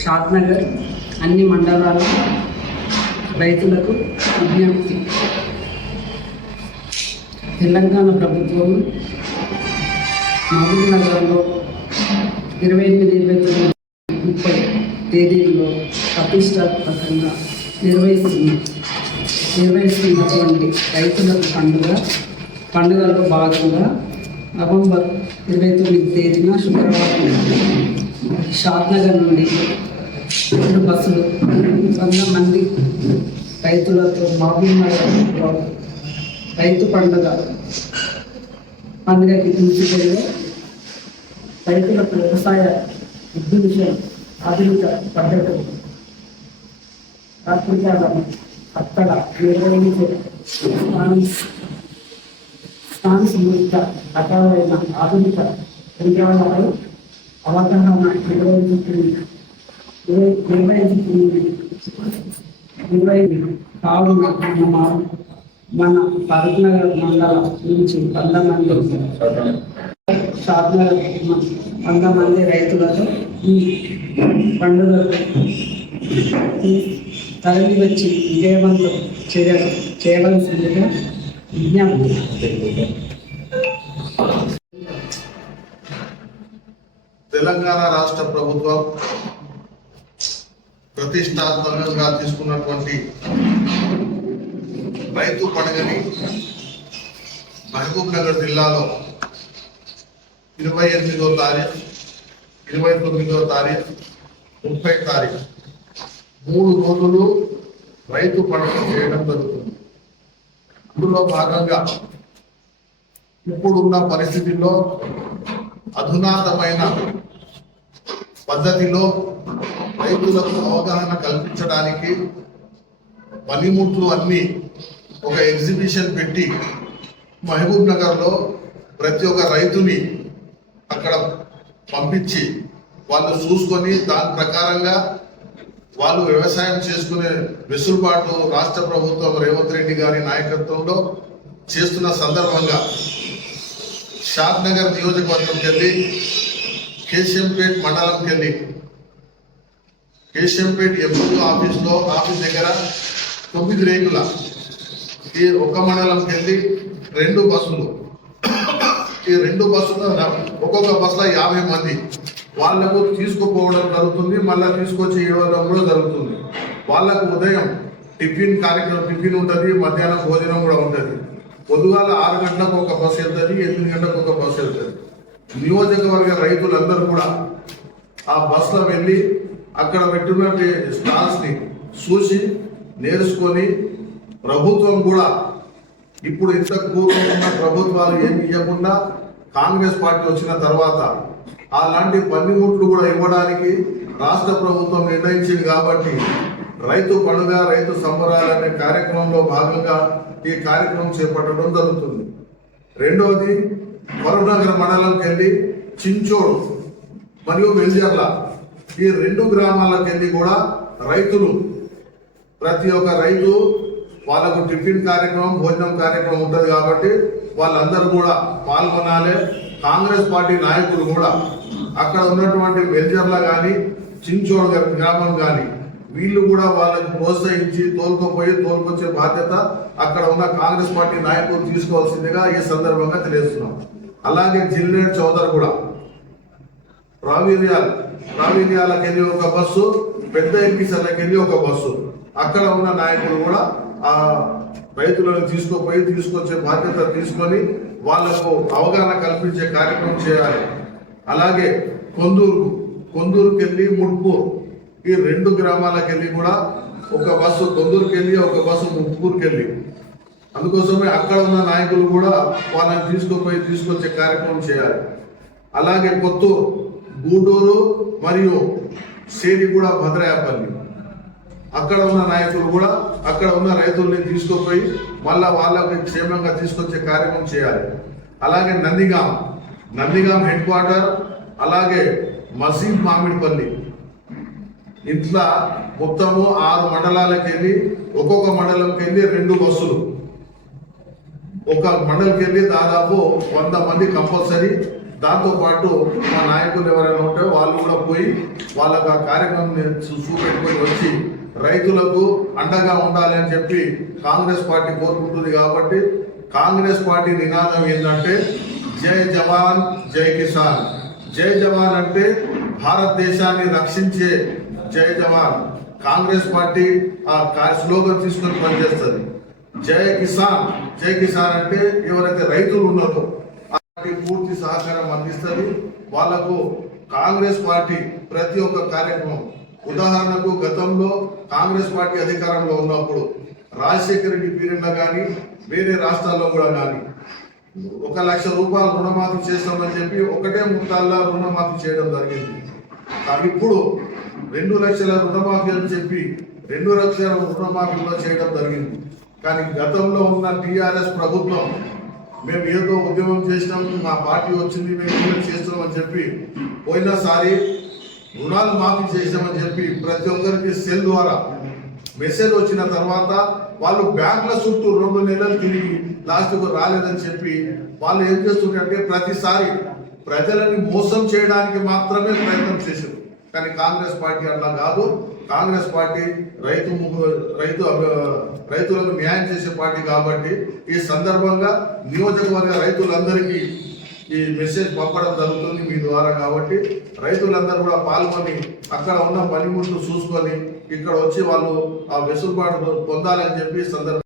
షాద్నగర్ అన్ని మండలాల రైతులకు విజ్ఞప్తి. తెలంగాణ ప్రభుత్వం మహబూబ్ నగర్లో 28, 29, 30 తేదీల్లో ప్రతిష్టాత్మకంగా నిర్వహిస్తున్నటువంటి రైతులకు పండుగలో భాగంగా నవంబర్ 29 తేదీన శుక్రవారం షాద్నగర్ నుండి 2 బస్సులు 100 మంది రైతులతో మహబూబ్ నగర్లో రైతు పండుగకి తీసుకెళ్ళే రైతులకు వ్యవసాయ విద్యుత్ ఆధునిక పద్ధతులు అక్కడ నిర్వహించే సంబంధిత రకాలైన ఆధునిక యంత్రాలపై అవగాహన నిర్వహించి కావున మన కరీంనగర్ మండలం నుంచి 100 మంది షాద్నగర్ 100 మంది రైతులతో ఈ పండుగకు తరలి వచ్చి విజయవంతం చేయవలసిందిగా విజ్ఞప్తి. తెలంగాణ రాష్ట్ర ప్రభుత్వం ప్రతిష్టాత్మకంగా తీసుకున్నటువంటి రైతు పండుగని మహబూబ్ నగర్ జిల్లాలో 28వ తారీఖు, 29వ తారీఖు, 30వ తారీఖు 3 రోజులు రైతు పండుగ చేయడం జరుగుతుంది. అందులో భాగంగా ఇప్పుడున్న పరిస్థితుల్లో అధునాతమైన పద్ధతిలో రైతులకు అవగాహన కల్పించడానికి పనిముట్లు అన్ని ఒక ఎగ్జిబిషన్ పెట్టి మహబూబ్ నగర్లో ప్రతి ఒక్క రైతుని అక్కడ పంపించి వాళ్ళు చూసుకొని దాని ప్రకారంగా వాళ్ళు వ్యవసాయం చేసుకునే వెసులుబాటు రాష్ట్ర ప్రభుత్వం రేవంత్ రెడ్డి గారి నాయకత్వంలో చేస్తున్న సందర్భంగా షాద్నగర్ నియోజకవర్గంకి వెళ్ళి కేశంపేట్ మండలంకి వెళ్ళి కేశంపేట్ ఎంపీ ఆఫీస్ దగ్గర 9 రేకుల ఈ ఒక మండలంకి వెళ్ళి 2 బస్సులు, ఈ 2 బస్సులు ఒక్కొక్క బస్సులో 50 మంది వాళ్లకు తీసుకుపోవడం జరుగుతుంది. మళ్ళీ తీసుకొచ్చి ఇవ్వడం కూడా జరుగుతుంది. వాళ్ళకు ఉదయం టిఫిన్ ఉంటుంది, మధ్యాహ్నం భోజనం కూడా ఉంటుంది. పొద్దుగాల 6 గంటలకు ఒక బస్సు వెళ్తుంది, 8 గంటలకు ఒక బస్సు వెళ్తుంది. నియోజకవర్గ రైతులందరూ కూడా ఆ బస్సులో వెళ్ళి అక్కడ పెట్టినటువంటి స్టాల్స్ని చూసి నేర్చుకొని ప్రభుత్వం కూడా ఇప్పుడు ఇంతకు పూర్వం ఉన్న ప్రభుత్వాలు ఏమి ఇవ్వకుండా కాంగ్రెస్ పార్టీ వచ్చిన తర్వాత అలాంటి పనిముట్లు కూడా ఇవ్వడానికి రాష్ట్ర ప్రభుత్వం నిర్ణయించింది. కాబట్టి రైతు పండుగ, రైతు సంబరాలు అనే కార్యక్రమంలో భాగంగా ఈ కార్యక్రమం చేపట్టడం జరుగుతుంది. రెండవది వరుణనగర్ మండలంకి వెళ్ళి చించోడు మరియు వెల్జర్ల ఈ 2 గ్రామాలకు వెళ్ళి కూడా రైతులు ప్రతి ఒక్క రైతు వాళ్ళకు టిఫిన్ కార్యక్రమం, భోజనం కార్యక్రమం ఉంటుంది. కాబట్టి వాళ్ళందరూ కూడా పాల్గొనాలి. కాంగ్రెస్ పార్టీ నాయకులు కూడా అక్కడ ఉన్నటువంటి వెల్జర్ల కానీ చించోడు గ్రామం కానీ వీళ్ళు కూడా వాళ్ళకి ప్రోత్సహించి తోలుకొచ్చే బాధ్యత అక్కడ ఉన్న కాంగ్రెస్ పార్టీ నాయకులు తీసుకోవాల్సిందిగా ఈ సందర్భంగా తెలియజేస్తున్నాం. అలాగే జిల్లేడ్ చౌదర్ కూడా ప్రావీణ్యాలకు వెళ్ళి ఒక బస్సు, పెద్ద ఎంపీసర్లకు వెళ్ళి ఒక బస్సు, అక్కడ ఉన్న నాయకులు కూడా ఆ రైతులను తీసుకొచ్చే బాధ్యత తీసుకొని వాళ్లకు అవగాహన కల్పించే కార్యక్రమం చేయాలి. అలాగే కొందూరుకి వెళ్ళి ముడ్పూర్ ఈ 2 గ్రామాలకు వెళ్ళి కూడా ఒక బస్సు కొందూరుకి వెళ్ళి ఒక బస్సు ముడ్పూర్కి వెళ్ళి, అందుకోసమే అక్కడ ఉన్న నాయకులు కూడా వాళ్ళని తీసుకొచ్చే కార్యక్రమం చేయాలి. అలాగే కొత్తూరు, గూడూరు మరియు సేడిగూడ, భద్రాయపల్లి అక్కడ ఉన్న నాయకులు కూడా అక్కడ ఉన్న రైతుల్ని తీసుకుపోయి మళ్ళా వాళ్ళకి క్షేమంగా తీసుకొచ్చే కార్యక్రమం చేయాలి. అలాగే నందిగాం హెడ్ క్వార్టర్, అలాగే మసీద్ మామిడిపల్లి ఇట్లా మొత్తము 6 మండలాలకు వెళ్ళి ఒక్కొక్క మండలంకి వెళ్ళి 2 బస్సులు, ఒక మండలికి వెళ్ళి దాదాపు 100 మంది కంపల్సరీ దాంతోపాటు మా నాయకులు ఎవరైనా ఉంటే వాళ్ళు కూడా పోయి వాళ్ళకి ఆ కార్యక్రమం చూపెట్టుకొని వచ్చి రైతులకు అండగా ఉండాలి అని చెప్పి కాంగ్రెస్ పార్టీ కోరుకుంటుంది. కాబట్టి కాంగ్రెస్ పార్టీ నినాదం ఏంటంటే జై జవాన్ జై కిసాన్. జై జవాన్ అంటే భారతదేశాన్ని రక్షించే జై జవాన్. కాంగ్రెస్ పార్టీ ఆ స్లోగన్ తీసుకొని పనిచేస్తుంది. జై కిసాన్, జై కిసాన్ అంటే ఎవరైతే రైతులు ఉన్నారో పూర్తి సహకారం అందిస్తుంది. వాళ్లకు కాంగ్రెస్ పార్టీ ప్రతి ఒక్క కార్యక్రమం, ఉదాహరణకు గతంలో కాంగ్రెస్ పార్టీ అధికారంలో ఉన్నప్పుడు రాజశేఖర రెడ్డి పీరియడ్లో కానీ వేరే రాష్ట్రాల్లో కూడా కానీ 1 లక్ష రూపాయలు రుణమాఫీ చేస్తామని చెప్పి ఒకటే ముట్టాల్లో రుణమాఫీ చేయడం జరిగింది. కానీ ఇప్పుడు 2 లక్షల రుణమాఫీ అని చెప్పి 2 లక్షల రుణమాఫీ కూడా చేయడం జరిగింది. కానీ గతంలో ఉన్న టీఆర్ఎస్ ప్రభుత్వం మేము ఏదో ఉద్యమం చేసినాం, మా పార్టీ వచ్చింది, మేము ఏదో చేస్తున్నామని చెప్పి పోయినసారి రుణాలు మాఫీ చేసామని చెప్పి ప్రతి ఒక్కరికి సెల్ ద్వారా మెసేజ్ వచ్చిన తర్వాత వాళ్ళు బ్యాంకుల చుట్టూ 2 నెలలు తిరిగి లాస్ట్కు రాలేదని చెప్పి వాళ్ళు ఏం చేస్తుంటే ప్రతిసారి ప్రజలని మోసం చేయడానికి మాత్రమే ప్రయత్నం చేశారు. కానీ కాంగ్రెస్ పార్టీ అట్లా కాదు. కాంగ్రెస్ పార్టీ రైతులకు న్యాయం చేసే పార్టీ. కాబట్టి ఈ సందర్భంగా నియోజకవర్గ రైతులందరికీ ఈ మెసేజ్ పంపడం జరుగుతుంది మీ ద్వారా. కాబట్టి రైతులందరూ కూడా పాల్గొని అక్కడ ఉన్న పనిముట్లు చూసుకొని ఇక్కడ వచ్చి వాళ్ళు ఆ వెసులుబాటు పొందాలని చెప్పి సందర్భంగా